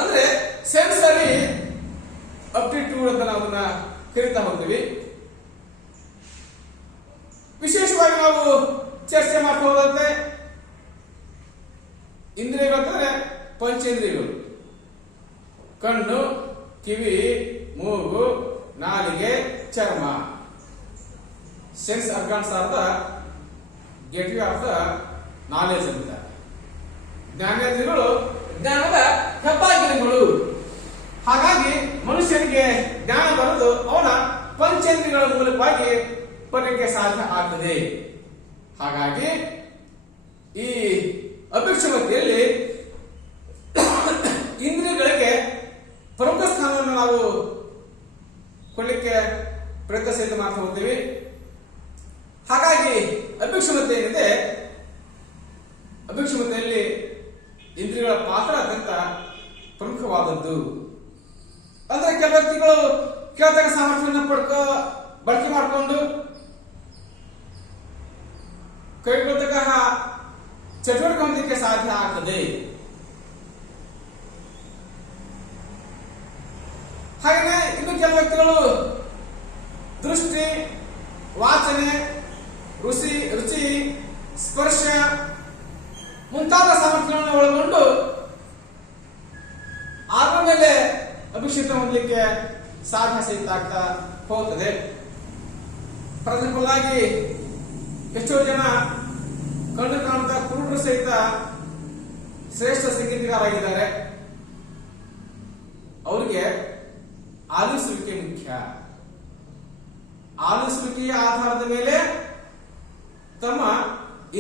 ಅಂದ್ರೆ ಸೆನ್ಸರಿ ಅಪ್ಟಿಟ್ಯೂಡ್ ಅಂತ ನಾವು ಅದನ್ನ ಕರಿತಾ ಹೋಗ್ತೀವಿ. ವಿಶೇಷವಾಗಿ ನಾವು ಚರ್ಚೆ ಮಾಡ್ತಾ ಹೋದಂತೆ ಇಂದ್ರಿಯಗಳು ಅಂತಂದ್ರೆ ಪಂಚೇಂದ್ರಿಯಗಳು: ಕಣ್ಣು, ಕಿವಿ, ಮೂಗು, ನಾಲಿಗೆ, ಚರ್ಮ. Sense organs are the gateway of the knowledge ಅಂತ. ಜ್ಞಾನೇಂದ್ರಿಯಗಳು ಜ್ಞಾನದ ಹೆಬ್ಬಾಗಿಲುಗಳು. ಹಾಗಾಗಿ ಮನುಷ್ಯನಿಗೆ ಜ್ಞಾನ ಬರೋದು ಅವನ ಪಂಚೇಂದ್ರಿಯಗಳ ಮೂಲಕವಾಗಿ ಬರಲಿಕ್ಕೆ ಸಾಧ್ಯ ಆಗ್ತದೆ. ಹಾಗಾಗಿ ಈ ಅಭಿಕ್ಷಮತೆಯಲ್ಲಿ ಇಂದ್ರಿಯಗಳಿಗೆ ಪ್ರಮುಖ ಸ್ಥಾನವನ್ನು ನಾವು ಕೊಡಲಿಕ್ಕೆ ಪ್ರಯತ್ನ ಸಹಿತ ಮಾಡ್ತಾ ಹೋಗ್ತೀವಿ. ಹಾಗಾಗಿ ಅಭಿಕ್ಷಮತೆ ಏನಿದೆ, ಅಭಿಕ್ಷಮತೆಯಲ್ಲಿ ಇಂದ್ರಿಯಗಳ ಪಾತ್ರ ಅತ್ಯಂತ ಪ್ರಮುಖವಾದದ್ದು. ಅಂದ್ರೆ ಕೆಲ ವ್ಯಕ್ತಿಗಳು ಕೇಳ್ತಕ್ಕ ಸಾಮರ್ಥ್ಯವನ್ನು ಬಳಕೆ ಮಾಡಿಕೊಂಡು ಕೈಗೊಳ್ಳತಕ್ಕ ಚಟುವಟಿಕೆ ಹೊಂದಲಿಕ್ಕೆ ಸಾಧ್ಯ ಆಗ್ತದೆ. ಹಾಗೆಯೇ ಇನ್ನು ಕೆಲವು ವ್ಯಕ್ತಿಗಳು ದೃಷ್ಟಿ, ವಾಸನೆ, ರುಚಿ, ಸ್ಪರ್ಶ ಮುಂತಾದ ಸಾಮರ್ಥ್ಯಗಳನ್ನು ಒಳಗೊಂಡು ಅದರ ಮೇಲೆ ಅಭಿಷೇಕ ಹೊಂದಲಿಕ್ಕೆ ಸಾಧ್ಯ ಸಹಿತ ಆಗ್ತಾ ಹೋಗುತ್ತದೆ. ಫಾರ್ ಎಕ್ಸಾಂಪಲ್ ಆಗಿ ಎಷ್ಟೋ ಜನ ಕಣ್ಣು ಕಾಣುತ್ತಾ ಕುರುಡರು ಸಹಿತ ಶ್ರೇಷ್ಠ ಸಂಗೀತಗಾರರಾಗಿದ್ದಾರೆ. ಅವರಿಗೆ ಆಲಿಸುವಿಕೆ ಮುಖ್ಯ. ಆಲಿಸುವಿಕೆಯ ಆಧಾರದ ಮೇಲೆ ತಮ್ಮ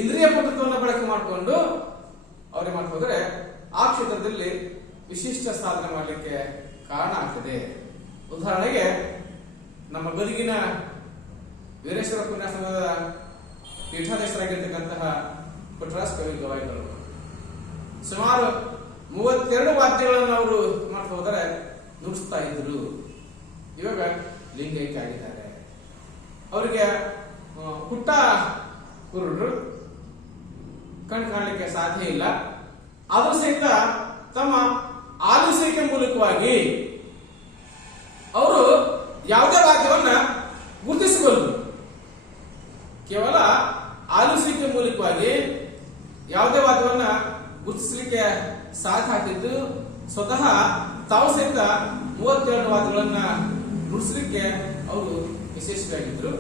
ಇಂದ್ರಿಯ ಪಟುತ್ವವನ್ನು ಬಳಕೆ ಮಾಡಿಕೊಂಡು ಅವ್ರಿಗೆ ಮಾಡ್ತಾ ಹೋದ್ರೆ ಆ ಕ್ಷೇತ್ರದಲ್ಲಿ ವಿಶಿಷ್ಟ ಸಾಧನೆ ಮಾಡಲಿಕ್ಕೆ ಕಾರಣ ಆಗ್ತದೆ. ಉದಾಹರಣೆಗೆ ನಮ್ಮ ಗದಗಿನ ವೀರೇಶ್ವರ ಪುಣ್ಯಾಶ್ರಮದ ಪೀಠಾಧೀಶರಾಗಿರ್ತಕ್ಕಂತಹ ಪುಟ್ಟರಾಜ ಕವಿ ಗವಾಯಿಗಳು ಸುಮಾರು 32 ವಾದ್ಯಗಳನ್ನು ಅವರು ಮಾಡ್ತಾ ಹೋದರೆ ನುಡಿಸ್ತಾ ಇದ್ರು. ಇವಾಗ ಲಿಂಗೈಕ್ಯ ಆಗಿದ್ದಾರೆ. ಅವರಿಗೆ ಹುಟ್ಟ ಕುರುಡರು, ಕಣ್ ಕಾಣಲಿಕ್ಕೆ ಸಾಧ್ಯ ಇಲ್ಲ. ಆದರೂ ಸಹಿತ ತಮ್ಮ ಆಲಿಸುವಿಕೆ ಮೂಲಕವಾಗಿ ಅವರು ಯಾವುದೇ ವಾದ್ಯವನ್ನ ಗುರುತಿಸಬಲ್ಲರು. ಕೇವಲ ಆಲಿಸುವಿಕೆ ಮೂಲಕವಾಗಿ ಯಾವುದೇ ವಾದ್ಯವನ್ನ ಗುರುತಿಸಲಿಕ್ಕೆ ಸಾಧ್ಯ ಆಗ್ತಿದ್ದು, ಸ್ವತಃ ತಾವು ಸಹಿತ 32 ವಾದ್ಯಗಳನ್ನ ನುಡಿಸಲಿಕ್ಕೆ ಅವರು ಯಶಸ್ವಿಯಾಗಿದ್ರು.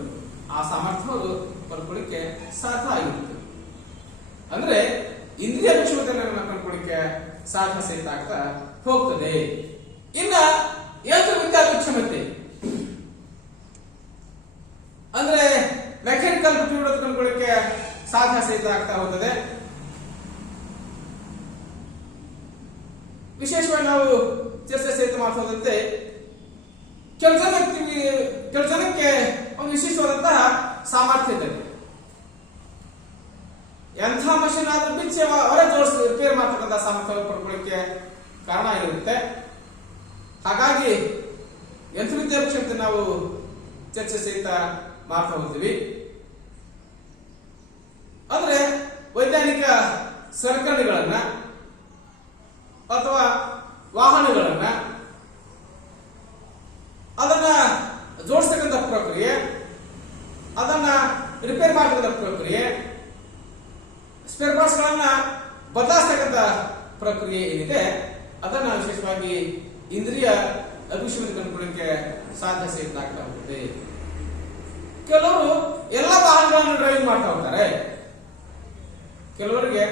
ಆ ಸಾಮರ್ಥ್ಯ ಅವರು ಪಡ್ಕೊಳ್ಳಿಕ್ಕೆ ಸಾಧ್ಯ ಆಗಿತ್ತು. ಅಂದ್ರೆ ಇಂದ್ರಿಯ ಅಭಿಕ್ಷಮತೆಯನ್ನು ಕಂಡುಕೊಳ್ಳಿಕ್ಕೆ ಸಾಧ್ಯ ಸಹಿತ ಆಗ್ತಾ ಹೋಗ್ತದೆ. ಇನ್ನ ಯಂತ್ರವಿದ್ಯಾ ಅಭಿಕ್ಷಮತೆ ಅಂದ್ರೆ ಮೆಕ್ಯಾನಿಕಲ್ ಬುದ್ಧಿಮತ್ತೆ ಕಂಡುಕೊಳ್ಳಿಕ್ಕೆ ಸಾಧ್ಯ ಸಹಿತ ಆಗ್ತಾ ಹೋಗ್ತದೆ. ವಿಶೇಷವಾಗಿ ನಾವು ಚರ್ಚೆ ಸಹಿತ ಮಾಡ್ಸೋದಂತೆ ಕೆಲ ಜನಕ್ಕೆ ಒಂದು ವಿಶೇಷವಾದಂತಹ ಸಾಮರ್ಥ್ಯ ಇದೆ. ಎಂಥ ಮಷೀನ್ ಆದ್ರೂ ಬಿಚ್ಚಿ ಅವರೇ ಜೋಡಿಸಿ ರಿಪೇರ್ ಮಾಡ್ತಕ್ಕಂಥ ಸಾಮರ್ಥ್ಯ ಪಡ್ಕೊಳ್ಳಿಕ್ಕೆ ಕಾರಣ ಆಗಿರುತ್ತೆ. ಹಾಗಾಗಿ ಯಂತ್ರವಿದ್ಯಾ ಅಭಿಕ್ಷಮತೆ ನಾವು ಚರ್ಚೆ ಸಹಿತ ಮಾಡ್ತಾ ಹೋಗ್ತೀವಿ. ಅಂದ್ರೆ ವೈಜ್ಞಾನಿಕ ಸಲಕರಣೆಗಳನ್ನ ಅಥವಾ ವಾಹನಗಳನ್ನ ಅದನ್ನ ಜೋಡಿಸ್ತಕ್ಕಂಥ ಪ್ರಕ್ರಿಯೆ, ಅದನ್ನ ರಿಪೇರ್ ಮಾಡತಕ್ಕಂಥ ಪ್ರಕ್ರಿಯೆ, ಸ್ಪೇರ್ ಪಾರ್ಟ್ಸ್ ಗಳನ್ನ ಬದಲಾಯಿಸ್ತಕ್ಕಂಥ ಪ್ರಕ್ರಿಯೆ ಏನಿದೆ ಅದನ್ನ ವಿಶೇಷವಾಗಿ ಇಂದ್ರಿಯ ಅಭಿಕ್ಷಮತೆ ಕಂಡುಕೊಳ್ಳಲಿಕ್ಕೆ ಸಾಧ್ಯ ಸಹಿತ ಆಗ್ತಾ ಹೋಗುತ್ತೆ. ಕೆಲವರು ಎಲ್ಲ ವಾಹನಗಳನ್ನು ಡ್ರೈವಿಂಗ್ ಮಾಡ್ತಾ ಹೋಗ್ತಾರೆ. ಕೆಲವರಿಗೆ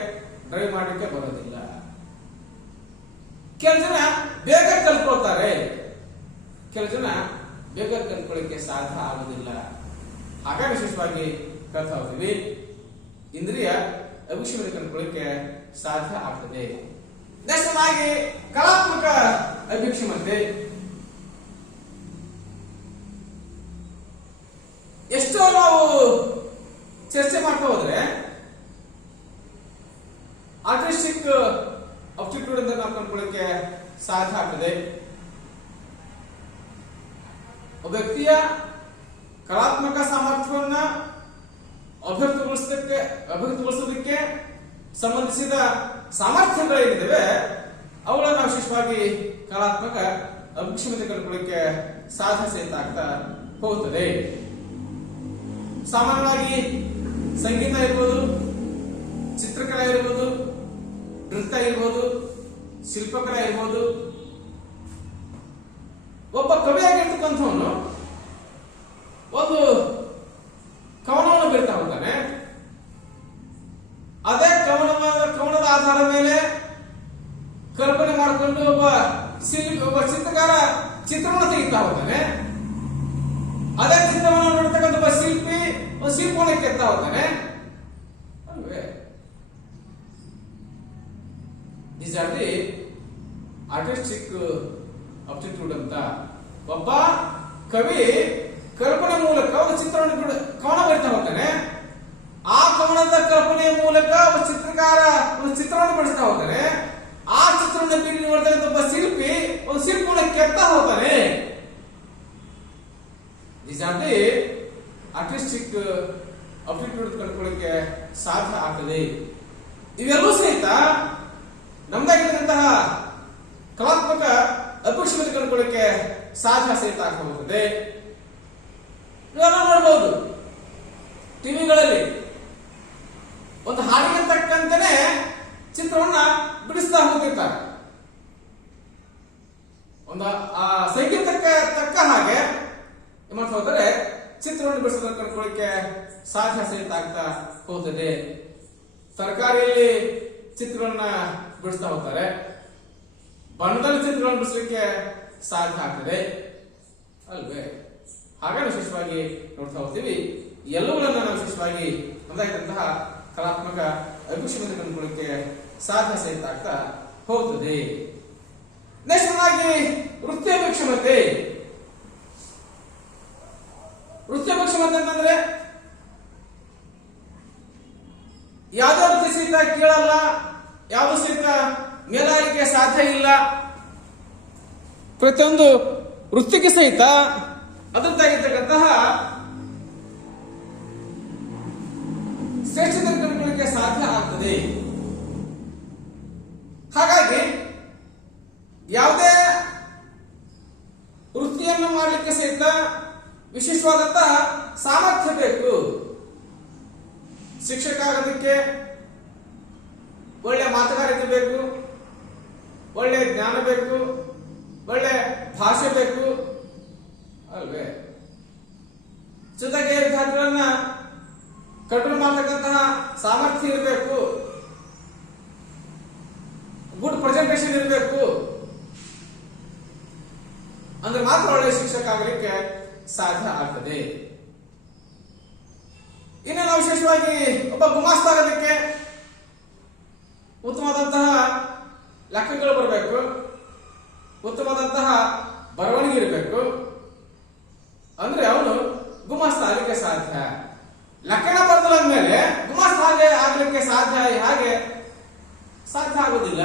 ಡ್ರೈವ್ ಮಾಡಲಿಕ್ಕೆ ಬರೋದಿಲ್ಲ. ಕೆಲವು ಜನ ಬೇಗ ಕಲ್ತ್ಕೊಳ್ತಾರೆ, ಕೆಲವು ಜನ ಬೇಗ ಕಲ್ತ್ಕೊಳ್ಳಿಕ್ಕೆ ಸಾಧ್ಯ ಆಗುದಿಲ್ಲ. ಹಾಗಾಗಿ ವಿಶೇಷವಾಗಿ ಕಲ್ತಾ ಹೋಗ್ತೀವಿ. ಇಂದ್ರಿಯ ಅಭಿಕ್ಷಮತೆ ಕಂಡುಕೊಳ್ಳಿಕ್ಕೆ ಸಾಧ್ಯ ಆಗ್ತದೆ. ನೆಕ್ಸ್ಟ್ ಆಗಿ ಕಲಾತ್ಮಕ ಅಭಿಕ್ಷಮತೆ. ಎಷ್ಟೋ ನಾವು ಚರ್ಚೆ ಮಾಡ್ತಾ ಹೋದ್ರೆ ಆರ್ಟಿಸ್ಟಿಕ್ ಅಪ್ಟಿಟ್ಯೂಡ್ ಅಂತ ನಾವು ಕಂಡುಕೊಳ್ಳಿಕ್ಕೆ ಸಾಧ್ಯ ಆಗ್ತದೆ. ಒಬ್ಬ ವ್ಯಕ್ತಿಯ ಕಲಾತ್ಮಕ ಸಾಮರ್ಥ್ಯವನ್ನ ಅಭಿವೃದ್ಧಿಗೊಳಿಸೋದಕ್ಕೆ ಸಂಬಂಧಿಸಿದ ಸಾಮರ್ಥ್ಯಗಳೇನಿದ್ದಾವೆ ಅವುಗಳನ್ನ ವಿಶೇಷವಾಗಿ ಕಲಾತ್ಮಕ ಅಭಿಕ್ಷಮತೆ ಕಂಡುಕೊಳ್ಳಿಕ್ಕೆ ಸಾಧ್ಯ ಸಹಿತ ಆಗ್ತಾ ಹೋಗುತ್ತದೆ. ಸಾಮಾನ್ಯವಾಗಿ ಸಂಗೀತ ಇರ್ಬೋದು, ಚಿತ್ರಕಲೆ ಇರ್ಬೋದು, ನೃತ್ಯ ಇರ್ಬೋದು, ಶಿಲ್ಪಕಲೆ ಇರ್ಬೋದು. ಒಬ್ಬ ಕವಿಯಾಗಿರ್ತಕ್ಕಂಥವನು ಒಂದು ಕವನವನ್ನು ಬೀಳ್ತಾ ಹೋಗ್ತಾನೆ. ಅದೇ ಕವನದ ಆಧಾರದ ಮೇಲೆ ಕಲ್ಪನೆ ಮಾಡಿಕೊಂಡು ಒಬ್ಬ ಚಿತ್ರಕಾರ ಚಿತ್ರವನ್ನು ತೆಗಿತಾ ಹೋಗ್ತಾನೆ. ಅದೇ ಚಿತ್ರವನ್ನು ನೋಡ್ತಕ್ಕಂಥ ಒಬ್ಬ ಶಿಲ್ಪಿ ಒಂದು ಶಿಲ್ಪವನ್ನು ಕೆತ್ತಾ ಹೋಗ್ತಾನೆ. ಅಲ್ವೇ? These are the artistic aptitude ಅಂತ. ಒಬ್ಬ ಕವಿ ಕಲ್ಪನೆ ಮೂಲಕ ಒಂದು ಚಿತ್ರವನ್ನು ಕವನ ಬರಿತಾ ಹೋಗ್ತಾನೆ. ಆ ಕವನದ ಕಲ್ಪನೆಯ ಮೂಲಕ ಒಬ್ಬ ಚಿತ್ರಕಾರ ಒಂದು ಚಿತ್ರವನ್ನು ಬಿಡಿಸ್ತಾ ಹೋಗ್ತಾನೆ. ಆ ಚಿತ್ರವನ್ನು ಬೀರಿ ನೋಡ್ತಕ್ಕಂಥ ಒಬ್ಬ ಶಿಲ್ಪಿ ಒಂದು ಶಿಲ್ಪವನ್ನು ಕೆತ್ತಾ ಹೋಗ್ತಾನೆ. These are the artistic aptitude ಕಲ್ಕೊಳ್ಳಿಕ್ಕೆ ಸಾಧ್ಯ ಆಗ್ತದೆ. ಇವೆಲ್ಲವೂ ಸಹಿತ ನಮ್ದಾಗಿರ್ತಕ್ಕಂತಹ ಕಲಾತ್ಮಕ ಅಪೇಕ್ಷೆ ಕಂಡುಕೊಳ್ಳಿಕ್ಕೆ ಸಾಧ್ಯ ಸಹಿತ ಆಗ್ತಾ ಹೋಗ್ತದೆ. ಇವೆಲ್ಲ ನೋಡಬಹುದು ಟಿವಿಗಳಲ್ಲಿ ಒಂದು ಹಾಡಿಗೆ ತಕ್ಕಂತೆನೆ ಚಿತ್ರವನ್ನ ಬಿಡಿಸ್ತಾ ಹೋಗ್ತಿರ್ತಾರೆ. ಒಂದು ಆ ಸಂಗೀತಕ್ಕೆ ತಕ್ಕ ಹಾಗೆ ಏನ್ ಮಾಡ್ತಾ ಹೋಗ್ತಾರೆ, ಚಿತ್ರವನ್ನು ಬಿಡಿಸೋದನ್ನು ಕಂಡುಕೊಳ್ಳಿಕ್ಕೆ ಸಾಧ್ಯ ಸಹಿತ ಆಗ್ತಾ ಹೋಗ್ತದೆ. ತರಕಾರಿಯಲ್ಲಿ ಚಿತ್ರವನ್ನ ಬಿಡಿಸ್ತಾ ಹೋಗ್ತಾರೆ, ಬಣ್ಣದಲ್ಲಿ ಚಿತ್ರಗಳನ್ನು ಬಿಡಿಸಲಿಕ್ಕೆ ಸಾಧ್ಯ ಆಗ್ತದೆ ಅಲ್ವೇ? ಹಾಗೆ ವಿಶೇಷವಾಗಿ ನೋಡ್ತಾ ಹೋಗ್ತೀವಿ. ಎಲ್ಲವುಗಳನ್ನ ನಾವು ವಿಶೇಷವಾಗಿ ನಮ್ಮದಾಗಿದ್ದಂತಹ ಕಲಾತ್ಮಕ ಅಭಿರುಚಿಯನ್ನು ಕಂಡುಕೊಳ್ಳಿಕ್ಕೆ ಸಾಧ್ಯ ಸಹಿತ ಆಗ್ತಾ ಹೋಗ್ತದೆ. ನೆಕ್ಸ್ಟ್ ಆಗಿ ವೃತ್ತ್ಯಭಿಕ್ಷಮತೆ. ವೃತ್ತ್ಯಭಿಕ್ಷಮತೆ ಅಂತಂದ್ರೆ ಯಾವುದೇ ವೃತ್ತಿ ಸಹಿತ ಕೇಳಲ್ಲ, ಯಾವುದು ಸಹಿತ ಮೇಲಾಗಲಿಕ್ಕೆ ಸಾಧ್ಯ ಇಲ್ಲ. ಪ್ರತಿಯೊಂದು ವೃತ್ತಿಗೆ ಸಹಿತ ಅದರದ್ದಾಗಿರ್ತಕ್ಕಂತಹ ಶ್ರೇಷ್ಠತೆ ಕಂಡುಕೊಳ್ಳಿಕ್ಕೆ ಸಾಧ್ಯ ಆಗ್ತದೆ. ಹಾಗಾಗಿ ಯಾವುದೇ ವೃತ್ತಿಯನ್ನು ಮಾಡಲಿಕ್ಕೆ ಸಹಿತ ವಿಶೇಷವಾದಂತಹ ಸಾಮರ್ಥ್ಯ ಬೇಕು. ಶಿಕ್ಷಕ ಆಗೋದಕ್ಕೆ ಒಳ್ಳೆ ಮಾತುಗಾರಿಕೆ ಬೇಕು, ಒಳ್ಳೆ ಜ್ಞಾನ ಬೇಕು, ಒಳ್ಳೆ ಭಾಷೆ ಬೇಕು ಅಲ್ವೇ? ಜೊತೆಗೆ ವಿದ್ಯಾರ್ಥಿಗಳನ್ನ ಕಂಟ್ರೋಲ್ ಮಾಡತಕ್ಕಂತಹ ಸಾಮರ್ಥ್ಯ ಇರಬೇಕು, ಗುಡ್ ಪ್ರೆಸೆಂಟೇಷನ್ ಇರಬೇಕು. ಅಂದ್ರೆ ಮಾತ್ರ ಒಳ್ಳೆ ಶಿಕ್ಷಕ ಆಗಲಿಕ್ಕೆ ಸಾಧ್ಯ ಆಗ್ತದೆ. ಇನ್ನು ನಾವು ವಿಶೇಷವಾಗಿ ಒಬ್ಬ ಗುಮಾಸ್ತ ಆಗೋದಕ್ಕೆ ಉತ್ತಮವಾದಂತಹ ಲೆಕ್ಕಗಳು ಬರಬೇಕು, ಉತ್ತಮವಾದಂತಹ ಬರವಣಿಗೆ ಇರಬೇಕು. ಅಂದ್ರೆ ಅವನು ಗುಮಾಸ್ತ ಆಗಲಿಕ್ಕೆ ಸಾಧ್ಯ. ಲೆಕ್ಕನ ಬರ್ತಲ್ಲ ಅಂದ್ಮೇಲೆ ಗುಮಾಸ್ತ ಆಗ್ಲಿಕ್ಕೆ ಹಾಗೆ ಸಾಧ್ಯ ಆಗೋದಿಲ್ಲ.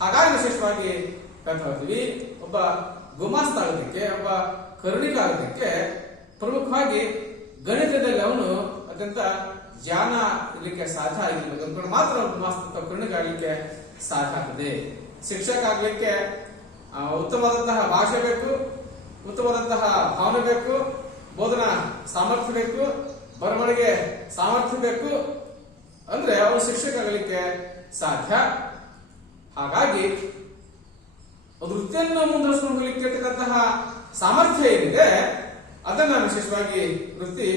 ಹಾಗಾಗಿ ವಿಶೇಷವಾಗಿ ಹೇಳ್ತಾ ಹೋಗ್ತೀವಿ, ಒಬ್ಬ ಗುಮಾಸ್ತ ಆಗೋದಕ್ಕೆ, ಒಬ್ಬ ಕರುಣಿಕ ಆಗೋದಕ್ಕೆ ಪ್ರಮುಖವಾಗಿ ಗಣಿತದಲ್ಲಿ ಅವನು ಅತ್ಯಂತ ಜ್ಞಾನ ಇರ್ಲಿಕ್ಕೆ ಸಾಧ್ಯ ಆಗಿರ್ಬೇಕು ಅಂದ್ಕೊಂಡು ಮಾತ್ರ ಗುಮಾಸ್ತ ಕರುಣಿಕ ಆಗ್ಲಿಕ್ಕೆ ಸಾಧ್ಯ ಆಗ್ತದೆ. ಶಿಕ್ಷಕ ಆಗ್ಲಿಕ್ಕೆ ಉತ್ತಮವಾದಂತಹ ಭಾಷೆ ಬೇಕು, ಉತ್ತಮವಾದಂತಹ ಭಾವನೆ ಬೇಕು, ಬೋಧನಾ ಸಾಮರ್ಥ್ಯ ಬೇಕು, ಬರವಣಿಗೆ ಸಾಮರ್ಥ್ಯ ಬೇಕು. ಅಂದ್ರೆ ಅವರು ಶಿಕ್ಷಕ ಆಗಲಿಕ್ಕೆ ಸಾಧ್ಯ. ಹಾಗಾಗಿ ಒಂದು ವೃತ್ತಿಯನ್ನು ಮುಂದುವರಿಸಿಕೊಂಡು ಹೋಗ್ಲಿಕ್ಕೆ ಇರ್ತಕ್ಕಂತಹ ಸಾಮರ್ಥ್ಯ ಏನಿದೆ ಅದನ್ನ ವಿಶೇಷವಾಗಿ ವೃತ್ತಿ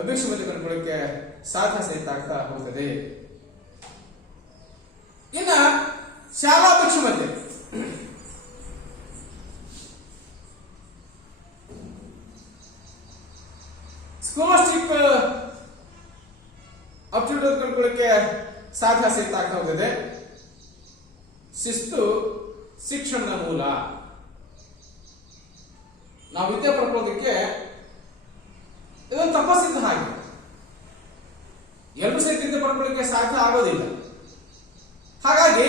ಅಭಿಕ್ಷಮತೆ ಕಂಡುಕೊಳ್ಳಿಕ್ಕೆ ಸಾಧ್ಯ ಸಹಿತ ಆಗ್ತಾ ಹೋಗ್ತದೆ. ಇನ್ನ ಶಾಲಾ ಭಿಕ್ಷಮತೆ. ಸ್ಕೋಲಾಸ್ಟಿಕ್ ಅಪ್ಟಿಟ್ಯೂಡ್ ಕಂಡುಕೊಳ್ಳಿಕ್ಕೆ ಸಾಧ್ಯ ಸಹಿತ ಆಗ್ತಾ ಹೋಗಿದೆ. ಶಿಸ್ತು ಶಿಕ್ಷಣದ ಮೂಲ. ನಾವು ವಿದ್ಯೆ ಪಡ್ಕೊಳ್ಳೋದಕ್ಕೆ ಇದೊಂದು ತಪಸ್ಸಿದ್ದ ಹಾಗೆ. ಎಲ್ಲರೂ ಸಹಿತ ವಿದ್ಯೆ ಪಡ್ಕೊಳ್ಳಿಕ್ಕೆ ಸಾಧ್ಯ ಆಗೋದಿಲ್ಲ. ಹಾಗಾಗಿ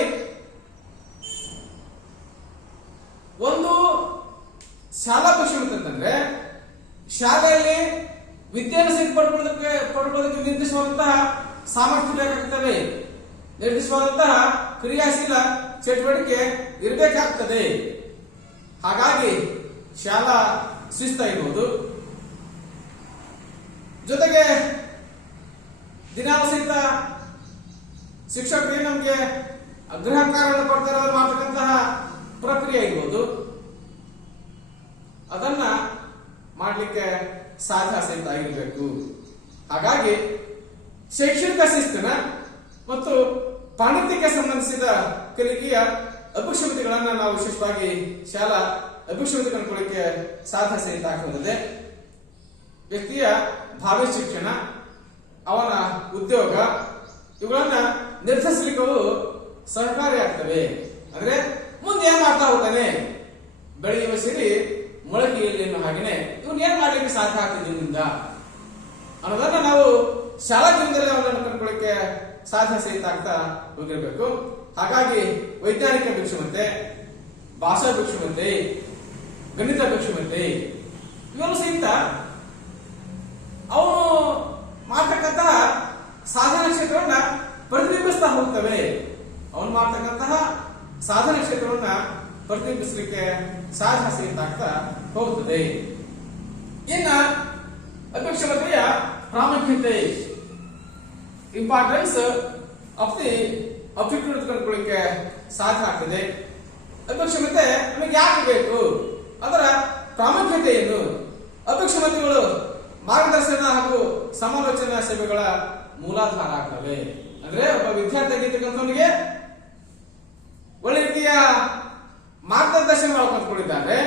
ಒಂದು ಶಾಲಾ ಭಿಕ್ಷಮತೆ ಅಂತಂದ್ರೆ ಶಾಲೆಯಲ್ಲಿ ವಿದ್ಯೆಯನ್ನು ಸಹಿತ ಪಡ್ಕೊಳ್ಳೋದಕ್ಕೆ ನಿರ್ದಿಷ್ಟವಾದಂತಹ ಸಾಮರ್ಥ್ಯ ಬೇಕಾಗುತ್ತವೆ, ನಿರ್ದಿಷ್ಟವಾದಂತಹ ಕ್ರಿಯಾಶೀಲ ಚಟುವಟಿಕೆ ಇರಬೇಕಾಗ್ತದೆ. ಹಾಗಾಗಿ ಶಾಲಾ ಶಿಸ್ತ ಇರ್ಬೋದು, ಜೊತೆಗೆ ದಿನಾಲು ಸಹಿತ ಶಿಕ್ಷಕರಿಗೆ ನಮಗೆ ಗೃಹ ಕಾರ್ಯವನ್ನು ಕೊಡ್ತಾರೆ ಮಾಡ್ತಕ್ಕಂತಹ ಪ್ರಕ್ರಿಯೆ ಇರ್ಬೋದು, ಅದನ್ನ ಮಾಡಲಿಕ್ಕೆ ಸಾಧ್ಯ ಸಹಿತ ಆಗಿರಬೇಕು. ಹಾಗಾಗಿ ಶೈಕ್ಷಣಿಕ ಶಿಸ್ತಿನ ಮತ್ತು ಪಾಂಡಿತ್ಯಕ್ಕೆ ಸಂಬಂಧಿಸಿದ ಕಲಿಕೆಯ ಅಭಿಕ್ಷಮತೆಗಳನ್ನ ನಾವು ವಿಶೇಷವಾಗಿ ಶಾಲಾ ಅಭಿಕ್ಷಮತೆ ಕಂಡುಕೊಳ್ಳಿಕ್ಕೆ ಸಾಧ್ಯ ಸಹಿತ ಆಗ್ತದೆ. ವ್ಯಕ್ತಿಯ ಭಾವಿ ಶಿಕ್ಷಣ, ಅವನ ಉದ್ಯೋಗ ಇವುಗಳನ್ನ ನಿರ್ಧರಿಸಲಿಕ್ಕೂ ಸಹಕಾರಿಯಾಗ್ತವೆ. ಅಂದ್ರೆ ಮುಂದೆ ಏನ್ ಮಾಡ್ತಾ ಹೋಗ್ತಾನೆ, ಬೆಳೆಯುವ ಸಿರಿ ಮೊಳಕೆಯಲ್ಲಿ ಅನ್ನೋ ಹಾಗೇನೆ ಇವನ್ ಏನ್ ಮಾಡ್ಲಿಕ್ಕೆ ಸಾಧ್ಯ ಆಗ್ತದೆ ಇವನಿಂದ ಅನ್ನೋದನ್ನ ನಾವು ಶಾಲಾ ಜೀವನದಲ್ಲಿ ಅವನನ್ನು ಕಂಡುಕೊಳ್ಳಿಕ್ಕೆ ಸಾಧ್ಯ ಸಹಿತ ಆಗ್ತಾ ಹೋಗಿರ್ಬೇಕು. ಹಾಗಾಗಿ ವೈಜ್ಞಾನಿಕ ಭಿಕ್ಷುಮತೆ, ಭಾಷಾ ಭಿಕ್ಷುಮತೆ, ಗಣಿತ ಭಿಕ್ಷುಮತೆ ಇವೆಲ್ಲ ಸಹಿತ ಅವನು ಮಾಡ್ತಕ್ಕಂತಹ ಸಾಧನ ಕ್ಷೇತ್ರವನ್ನ ಪ್ರತಿಬಿಂಬಿಸ್ತಾ ಹೋಗ್ತವೆ. ಅವನು ಮಾಡ್ತಕ್ಕಂತಹ ಸಾಧನ ಕ್ಷೇತ್ರವನ್ನ ಪ್ರತಿಬಿಂಬಿಸಲಿಕ್ಕೆ ಸಾಧ್ಯ ಸಹಿತ ಆಗ್ತಾ ಹೋಗುತ್ತದೆ. ಇನ್ನ ಅಭಿಕ್ಷಮತೆಯ ಪ್ರಾಮುಖ್ಯತೆ, ಇಂಪಾರ್ಟೆನ್ಸ್ ಆಫ್ ದಿ ಅಬ್ಜೆಕ್ಟಿವ್ ಕಂಡುಕೊಳ್ಳಿಕ್ಕೆ ಸಾಧ್ಯ ಆಗ್ತದೆ. ಅಭಿಕ್ಷಮತೆ ನಮಗೆ ಯಾಕೆ ಬೇಕು, ಅದರ ಪ್ರಾಮುಖ್ಯತೆ ಏನು, ಅಭಿಕ್ಷಮತೆಗಳು ಮಾರ್ಗದರ್ಶನ ಹಾಗೂ ಸಮಾಲೋಚನಾ ಸೇವೆಗಳ ಮೂಲಾಧಾರ ಆಗ್ತವೆ. ಅಂದ್ರೆ ಒಬ್ಬ ವಿದ್ಯಾರ್ಥಿ ಆಗಿರ್ತಕ್ಕಂಥವನಿಗೆ ಒಳ್ಳೆ ರೀತಿಯ ಮಾರ್ಗದರ್ಶನ ಮಾಡ್ಕೊಂಡ್ಕೊಂಡಿದ್ದಾರೆ,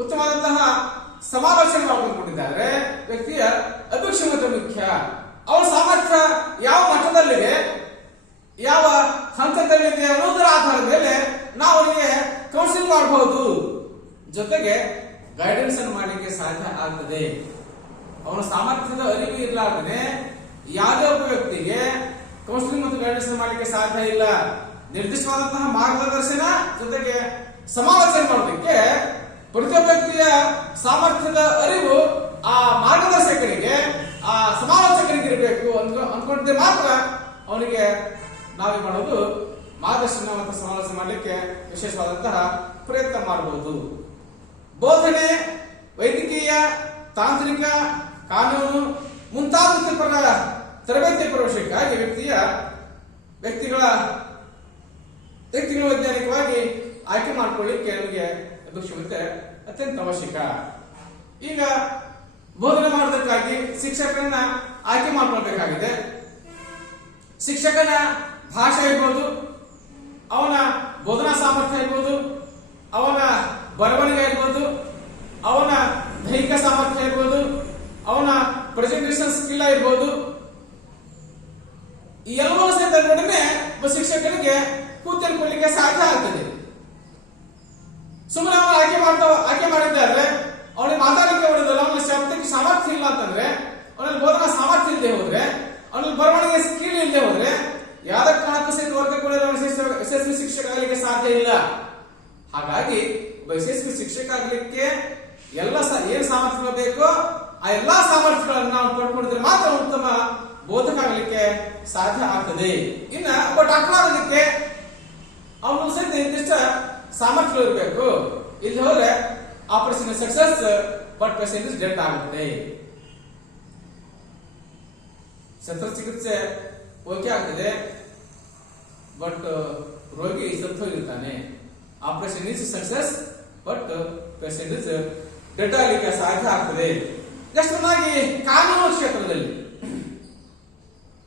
ಉತ್ತಮವಾದಂತಹ ಸಮಾಲೋಚನೆ ಮಾಡ್ಕೊಂಡ್ಕೊಂಡಿದ್ದಾರೆ. ವ್ಯಕ್ತಿಯ ಅಭಿಕ್ಷಮತೆ ಮುಖ್ಯ. ಅವರ ಸಾಮರ್ಥ್ಯ ಯಾವ ಮಟ್ಟದಲ್ಲಿದೆ, ಯಾವ ಹಂತದಲ್ಲಿದೆ ಅನ್ನೋದರ ಆಧಾರದ ಮೇಲೆ ನಾವು ಅವನಿಗೆ ಕೌನ್ಸಿಲಿಂಗ್ ಮಾಡಬಹುದು, ಜೊತೆಗೆ ಗೈಡೆನ್ಸ್ ಅನ್ನು ಮಾಡಲಿಕ್ಕೆ ಸಾಧ್ಯ ಆಗ್ತದೆ. ಅವನ ಸಾಮರ್ಥ್ಯದ ಅರಿವು ಇರಲಾರ್ದೇ ಯಾವುದೇ ಒಬ್ಬ ವ್ಯಕ್ತಿಗೆ ಕೌನ್ಸಿಲಿಂಗ್ ಮತ್ತು ಗೈಡೆನ್ಸ್ ಮಾಡಲಿಕ್ಕೆ ಸಾಧ್ಯ ಇಲ್ಲ. ನಿರ್ದಿಷ್ಟವಾದಂತಹ ಮಾರ್ಗದರ್ಶನ ಜೊತೆಗೆ ಸಮಾಲೋಚನೆ ಮಾಡೋದಕ್ಕೆ ಪ್ರತಿಯೊಬ್ಬ ವ್ಯಕ್ತಿಯ ಸಾಮರ್ಥ್ಯದ ಅರಿವು ಆ ಮಾರ್ಗದರ್ಶಕರಿಗೆ, ಆ ಸಮಾಲೋಚಕರಿಗೆ ಇರಬೇಕು ಅಂದ್ಕೊಂಡಿದ್ದೆ ಮಾತ್ರ ಅವನಿಗೆ ನಾವೇ ಮಾಡೋದು ಮಾರ್ಗದರ್ಶನ ಮತ್ತು ಸಮಾಲೋಚನೆ ಮಾಡಲಿಕ್ಕೆ ವಿಶೇಷವಾದಂತಹ ಪ್ರಯತ್ನ ಮಾಡಬಹುದು. ಬೋಧನೆ, ವೈದ್ಯಕೀಯ, ತಾಂತ್ರಿಕ, ಕಾನೂನು ಮುಂತಾದ ವೃತ್ತಿಪರ ತರಬೇತಿ ಪ್ರವೇಶಕ್ಕಾಗಿ ವ್ಯಕ್ತಿಗಳ ವೈಜ್ಞಾನಿಕವಾಗಿ ಆಯ್ಕೆ ಮಾಡಿಕೊಳ್ಳಿಕ್ಕೆ ನಮಗೆ ಅಭಿಕ್ಷಮತೆ ಅತ್ಯಂತ ಅವಶ್ಯಕ. ಈಗ ಬೋಧನೆ ಮಾಡೋದಕ್ಕಾಗಿ ಶಿಕ್ಷಕರನ್ನ ಆಯ್ಕೆ ಮಾಡಿಕೊಳ್ಬೇಕಾಗಿದೆ. ಶಿಕ್ಷಕನ ಭಾಷೆ ಇರ್ಬೋದು, ಅವನ ಬೋಧನಾ ಸಾಮರ್ಥ್ಯ ಇರ್ಬೋದು, ಅವನ ಬರವಣಿಗೆ ಇರ್ಬೋದು, ಅವನ ದೈಹಿಕ ಸಾಮರ್ಥ್ಯ ಇರ್ಬೋದು, ಅವನ ಪ್ರೆಸೆಂಟೇಷನ್ ಸ್ಕಿಲ್ ಇರ್ಬೋದು. ಈ ಎಲ್ಲವೂ ಸಹಿತ ನೋಡಿದ್ರೆ ಒಬ್ಬ ಶಿಕ್ಷಕನಿಗೆ ಕೂತ್ಕೊಳ್ಳಿಕ್ಕೆ ಸಾಧ್ಯ ಆಗ್ತದೆ. ಸುಮ್ಮನೆ ಅವನು ಆಯ್ಕೆ ಮಾಡಿದ್ದಾರೆ, ಅವನಿಗೆ ಮಾತಾಡಲಿಕ್ಕೆ ಹೊಡೆದಲ್ಲ, ಅವನ ಶಬ್ದಕ್ಕೆ ಸಾಮರ್ಥ್ಯ ಇಲ್ಲ ಅಂತಂದ್ರೆ, ಅವನಲ್ಲಿ ಬೋಧನಾ ಸಾಮರ್ಥ್ಯ ಇಲ್ಲದೆ ಹೋದ್ರೆ, ಅವನಲ್ಲಿ ಬರವಣಿಗೆ ಸ್ಕಿಲ್ ಇಲ್ಲದೆ ಹೋದ್ರೆ ಯಾವ್ದ ಕಾರಣಕ್ಕೂ ಸಹಿತ ವರ್ಗಕೊಳ್ಳಲು ಯಶಸ್ವಿ ಶಿಕ್ಷಕ ಆಗಲಿಕ್ಕೆ ಸಾಧ್ಯ ಇಲ್ಲ. ಹಾಗಾಗಿ ಒಬ್ಬ ಯಶಸ್ವಿ ಶಿಕ್ಷಕ ಆಗಲಿಕ್ಕೆ ಎಲ್ಲ ಏನ್ ಸಾಮರ್ಥ್ಯ ಬೇಕೋ ಆ ಎಲ್ಲಾ ಸಾಮರ್ಥ್ಯಗಳನ್ನು ನಾವು ಪಡ್ಕೊಂಡಿದ್ರೆ ಮಾತ್ರ ಉತ್ತಮ ಬೋಧಕ ಆಗಲಿಕ್ಕೆ ಸಾಧ್ಯ ಆಗ್ತದೆ. ಇನ್ನ ಒಬ್ಬ ಡಾಕ್ಟರ್ ಆಗೋದಕ್ಕೆ ಅವನು ಸಹಿತ ನಿರ್ದಿಷ್ಟ ಸಾಮರ್ಥ್ಯ ಇರಬೇಕು. ಇಲ್ಲಿ ಹೋದ್ರೆ operation success but patient is dead ಆಗುತ್ತೆ. ಶಸ್ತ್ರಚಿಕಿತ್ಸೆ ಓಕೆ ಆಗ್ತದೆ, ಬಟ್ ರೋಗಿ ಸತ್ತೋಗಿರ್ತಾನೆ. Operation is success but patient is dead ಆಗಲಿಕ್ಕೆ ಸಾಧ್ಯ ಆಗ್ತದೆ. ನೆಕ್ಸ್ಟ್ ಕಾನೂನು ಕ್ಷೇತ್ರದಲ್ಲಿ